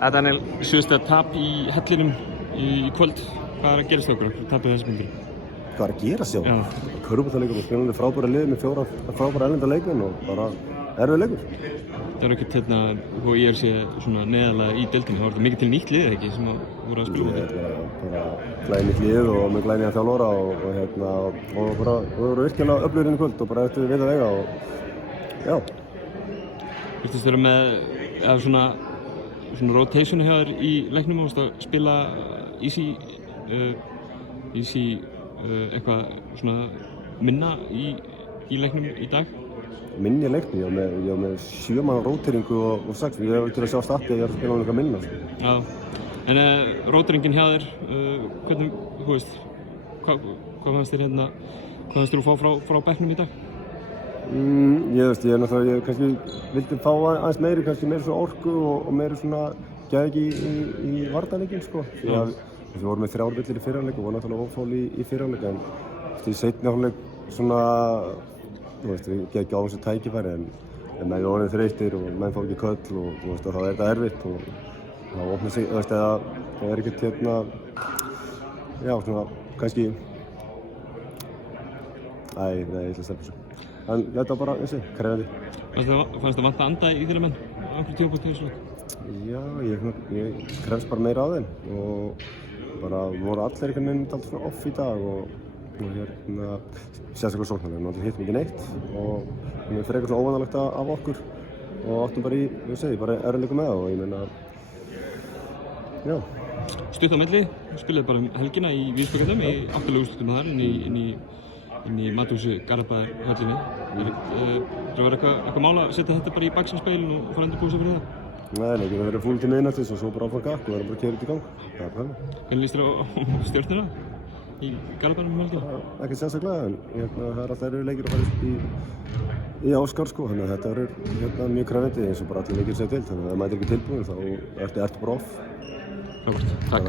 Daniel, síðustu tap í hellinum í kvöld. Hvað að gerast hjá okkur? Tapið þessi myndir. Hvað að gerast hjá? Körfuboltaleikur og spilandi frábæra lið með 4 frábæra erlenda leikmenn og bara erfið leikur. Það var ekkert hvað ég sé svona neðarlega í deildinni. Það var mikið til nýtt lið ekki sem voru að spila. Ég bara glæði nýtt lið og með glæði nýja þjálfara og bara voru virkilega öflugir inn í kvöld og bara eftir við að vega og já. Viltist vera með svona rotationi hjá þér í leiknum og spila easy eitthvað svona minna í leiknum í dag? Minni í leiknum, ég var með 7 manna róteringu og 6, ég hef til að sjá startið að ég er að spila um eitthvað minna. Já, en róteringin hjá þér, hvernig, þú veist, hvað fannst þér hvað fannst þér að fá frá bekknum í dag? Ég kannski vildi fá aðeins meiri, kannski meiri svona orku og meiri svona gæði ekki í varnarleikinn, sko. Við vorum með 3 villir í fyrrhálfleik og voru náttúrulega ófál í fyrrhálfleik en í seinni hálfleik svona, þú veist, við gekk á þessu tækifæri en menn við vorum þreyttir og menn fá ekki köll og þú veist, þá er þetta erfitt og þá opnar sig, þú veist, eða það er ekkert já, svona, kannski ég ætla að stelpa þessu. En þetta var bara, krefandi. Fannst það vanta anda í þína menn á einhverjum tímapunkti þessu leik? Já, ég krefst bara meira á þeim og bara voru allir einhvern veginn alltaf svona off í dag og sérstaklega sóknarlega, við hittum ekki neitt og það er frekar svona óvanalegt af okkur og áttum bara bara erfiðleikum með það og ég meina, já. Stutt á milli, spilaði bara helgina í Víðisbakkanum í 8 úrslitum þar inn í Mathúsi Garðabæjarhöllinni. Það var eitthvað mál að setja þetta bara í baksýnisspegilinn og fara undirbúið sig fyrir það? Nei, ekki, það verður fúl til miðnættis og svo bara áfram gakk og verður bara að keyra þetta í gang. Það er bara Hvernig líst þér á Stjörnuna í Garðabænum helgina? Ekkert sérstaklega, en það er alltaf erfiðir leikir að fara í Ásgarð, sko, þannig að þetta verður mjög krefjandi eins og bara allir leikir segja til, þannig að ef maður er ekki tilbúinn þá ertu bara off. Frábært, takk.